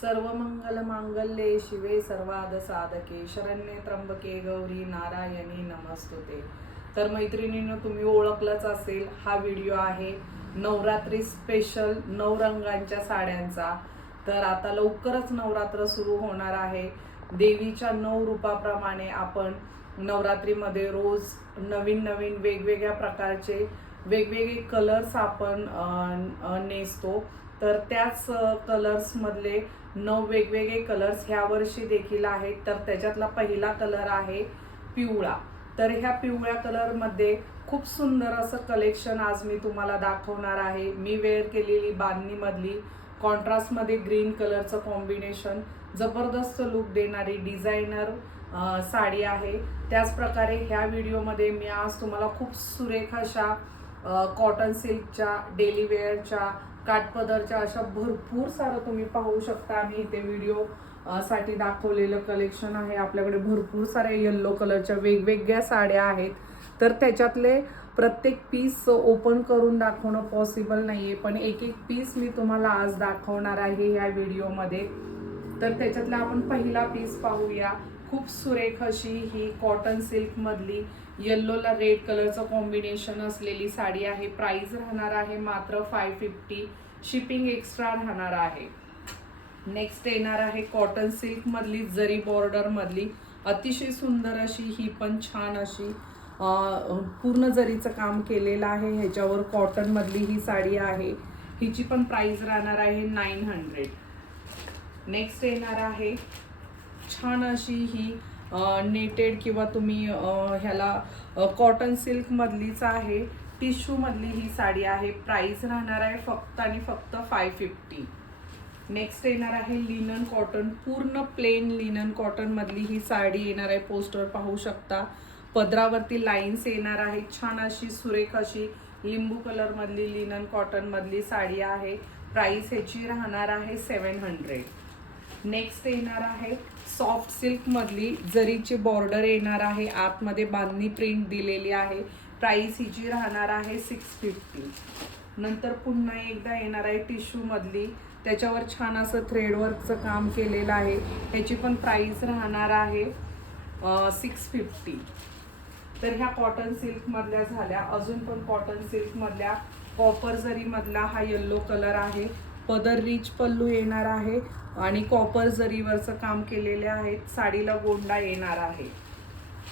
सर्व मंगल मांगल्ये शिवे सर्वाद साधके शरण्ये त्र्यंबके गौरी नारायणी नमस्तुते. तर मैत्रिणीनं तुम्ही ओळखलंच असेल हा व्हिडिओ आहे नवरात्री स्पेशल नऊ रंगांच्या साड्यांचा. तर आता लवकरच नवरात्र सुरू होणार आहे. देवीच्या नऊ रूपाप्रमाणे आपण नवरात्रीमध्ये रोज नवीन नवीन वेगवेगळ्या प्रकारचे वेगवेगळे कलर्स आपण नेसतो. तर त्याच कलर्समधले नऊ वेगवेगळे कलर्स ह्या वर्षी देखील आहेत. तर त्याच्यातला पहिला कलर आहे पिवळा. तर ह्या पिवळ्या कलरमध्ये खूप सुंदर असं कलेक्शन आज मी तुम्हाला दाखवणार आहे. मी वेअर केलेली बांधणीमधली कॉन्ट्रास्टमध्ये ग्रीन कलरचं कॉम्बिनेशन जबरदस्त लुक देणारी डिझायनर साडी आहे. त्याचप्रकारे ह्या व्हिडिओमध्ये मी आज तुम्हाला खूप सुरेख अशा कॉटन सिल्कच्या डेली वेअरच्या काठपदरच्या अशा भरपूर सारं तुम्ही पाहू शकता. आम्ही इथे व्हिडिओ साठी दाखवलेलं कलेक्शन आहे. आपल्याकडे भरपूर साऱ्या येल्लो कलरच्या वेगवेगळ्या साड्या आहेत. तर त्याच्यातले प्रत्येक पीस ओपन करून दाखवणं पॉसिबल नाही आहे पण एक एक पीस मी तुम्हाला आज दाखवणार आहे या व्हिडिओमध्ये तर त्याच्यातला आपण पहिला पीस पाहूया. खूप सुरेख अशी ही कॉटन सिल्क मधली येल्लोला रेड कलरचं कॉम्बिनेशन असलेली साडी आहे. प्राइस राहणार आहे मात्र फाय फिफ्टी शिपिंग एक्स्ट्रा राहणार आहे. नेक्स्ट येणार आहे कॉटन सिल्क मधली जरी बॉर्डर मधली. अतिशय सुंदर अशी ही पण छान अशी पूर्ण जरीचं काम केलेलं आहे. ह्याच्यावर कॉटन मधली ही साडी आहे. हिची पण प्राइस राहणार आहे नाईन हंड्रेड नेक्स्ट येणार आहे. छान अशी ही नेटेड किंवा तुम्ही ह्याला कॉटन सिल्कमधलीच आहे. टिश्यूमधली ही साडी आहे. प्राईस राहणार आहे फक्त आणि फक्त फाय फिफ्टी नेक्स्ट येणार आहे लिनन कॉटन पूर्ण प्लेन लिनन कॉटनमधली ही साडी येणार आहे. पोस्टर पाहू शकता. पदरावरती लाईन्स येणार आहे. छान अशी सुरेख अशी लिंबू कलरमधली लिनन कॉटनमधली साडी आहे. प्राईस ह्याची राहणार आहे सेवन हंड्रेड नेक्स्ट येणार आहे सॉफ्ट सिल्कमधली जरीची बॉर्डर येणार आहे. आतमध्ये बांधणी प्रिंट दिलेली आहे. प्राईस हिची राहणार आहे सिक्स फिफ्टी नंतर पुन्हा एकदा येणार आहे टिश्यूमधली त्याच्यावर छान असं थ्रेडवर्कचं काम केलेलं आहे. ह्याची पण प्राईस राहणार आहे सिक्स फिफ्टी तर ह्या कॉटन सिल्कमधल्या झाल्या. अजून पण कॉटन सिल्कमधल्या कॉपर जरीमधला हा येल्लो कलर आहे. पदर रिच पल्लू येणार आहे आणि कॉपर जरीवरचं काम केलेले आहेत साडीला गोंडा येणार आहे.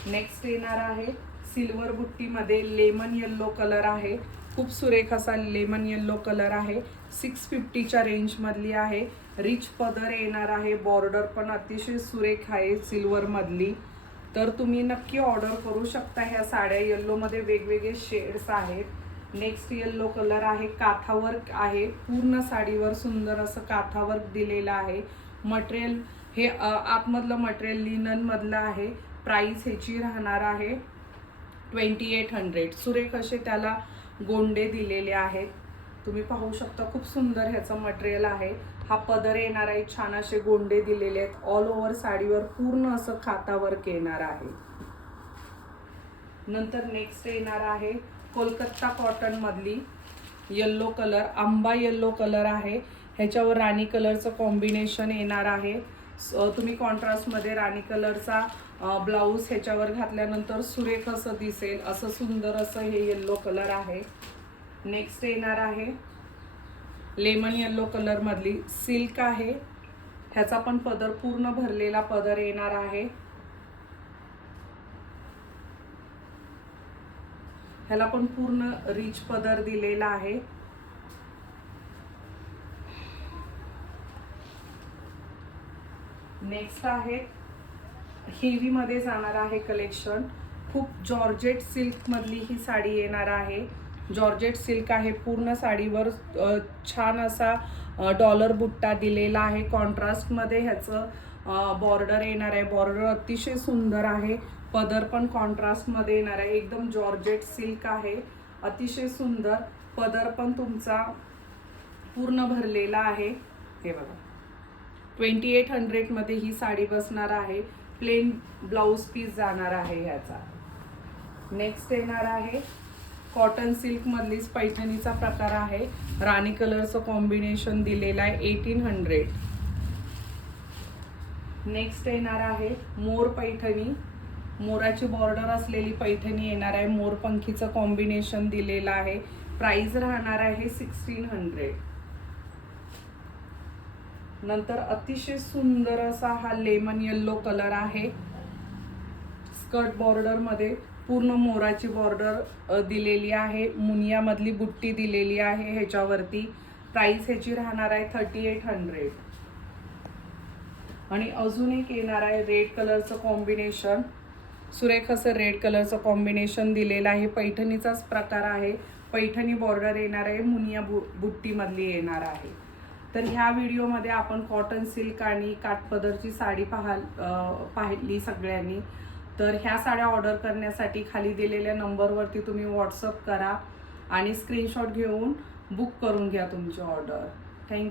नेक्स्ट येणार आहे सिल्वर बुट्टीमध्ये लेमन येल्लो कलर आहे. खूप सुरेख असा लेमन येल्लो कलर आहे. सिक्स फिफ्टीच्या रेंजमधली आहे. रिच पदर येणार आहे. बॉर्डर पण अतिशय सुरेख आहे सिल्वरमधली. तर तुम्ही नक्की ऑर्डर करू शकता ह्या साड्या. येल्लोमध्ये वेगवेगळे शेड्स आहेत. नेक्स्ट येल्लो कलर आहे काथावर्क आहे. पूर्ण साडीवर सुंदर असं काथावर्क दिलेलं आहे. मटेरियल हे आतमधलं मटेरियल लिननमधलं आहे. प्राईस ह्याची राहणार आहे ट्वेंटी एट हंड्रेड सुरेख असे त्याला गोंडे दिलेले आहेत. तुम्ही पाहू शकता खूप सुंदर ह्याचं मटेरियल आहे. हा पदर येणार आहे छान असे गोंडे दिलेले आहेत. ऑल ओव्हर साडीवर पूर्ण असं खातावर्क येणार आहे. नंतर नेक्स्ट येणार आहे कोलकत्ता कॉटन मधली येल्लो कलर आंबा येल्लो कलर आहे. ह्याच्यावर राणी कलरचं कॉम्बिनेशन येणार आहे. स- तुम्ही कॉन्ट्रास्टमध्ये राणी कलरचा ब्लाऊज ह्याच्यावर घातल्यानंतर सुरेख असं दिसेल. असं सुंदर असं हे येल्लो कलर आहे. नेक्स्ट येणार आहे लेमन येल्लो कलरमधली सिल्क आहे. ह्याचा पण पदर पूर्ण भरलेला पदर येणार आहे. ह्याला पण पूर्ण रिच पदर दिलेला आहे. नेक्स्ट आहे हेवी मध्ये जाणार आहे कलेक्शन खूप जॉर्जेट सिल्क मधली ही साडी येणार आहे. जॉर्जेट सिल्क आहे पूर्ण साडीवर छान असा डॉलर बुट्टा दिलेला आहे. कॉन्ट्रास्टमध्ये ह्याचं बॉर्डर येणार आहे. बॉर्डर अतिशय सुंदर आहे. पदर पण कॉन्ट्रास्टमध्ये येणार आहे. एकदम जॉर्जेट सिल्क आहे. अतिशय सुंदर पदर पण तुमचा पूर्ण भरलेला आहे. हे बघा. ट्वेंटी एट हंड्रेडमध्ये ही साडी बसणार आहे. प्लेन ब्लाऊज पीस जाणार आहे ह्याचा. नेक्स्ट येणार आहे कॉटन सिल्कमधलीच पैठणीचा प्रकार आहे. राणी कलरचं कॉम्बिनेशन दिलेलं आहे एटीन हंड्रेड. नेक्स्ट येणार आहे मोर पैठणी. मोराची बॉर्डर असलेली पैठणी येणार आहे. मोरपंखीचं कॉम्बिनेशन दिलेलं आहे. प्राइस राहणार आहे सिक्स्टीन हंड्रेड नंतर अतिशय सुंदर असा हा लेमन येल्लो कलर आहे. स्कर्ट बॉर्डरमध्ये पूर्ण मोराची बॉर्डर दिलेली आहे. मुनियामधली बुट्टी दिलेली आहे ह्याच्यावरती. प्राइस ह्याची राहणार आहे थर्टी एट हंड्रेड आणि अजून एक येणार आहे रेड कलरचं कॉम्बिनेशन सुरेख असं रेड कलरचं कॉम्बिनेशन दिलेलं आहे. पैठणीचाच प्रकार आहे. पैठणी बॉर्डर येणार आहे. मुनिया बु बुट्टीमधली येणार आहे. तर ह्या व्हिडिओमध्ये आपण कॉटन सिल्क आणि काठपदरची साडी पाहाल पाहिली सगळ्यांनी. तर ह्या साड्या ऑर्डर करण्यासाठी खाली दिलेल्या नंबरवरती तुम्ही व्हॉट्सअप करा आणि स्क्रीनशॉट घेऊन बुक करून घ्या तुमची ऑर्डर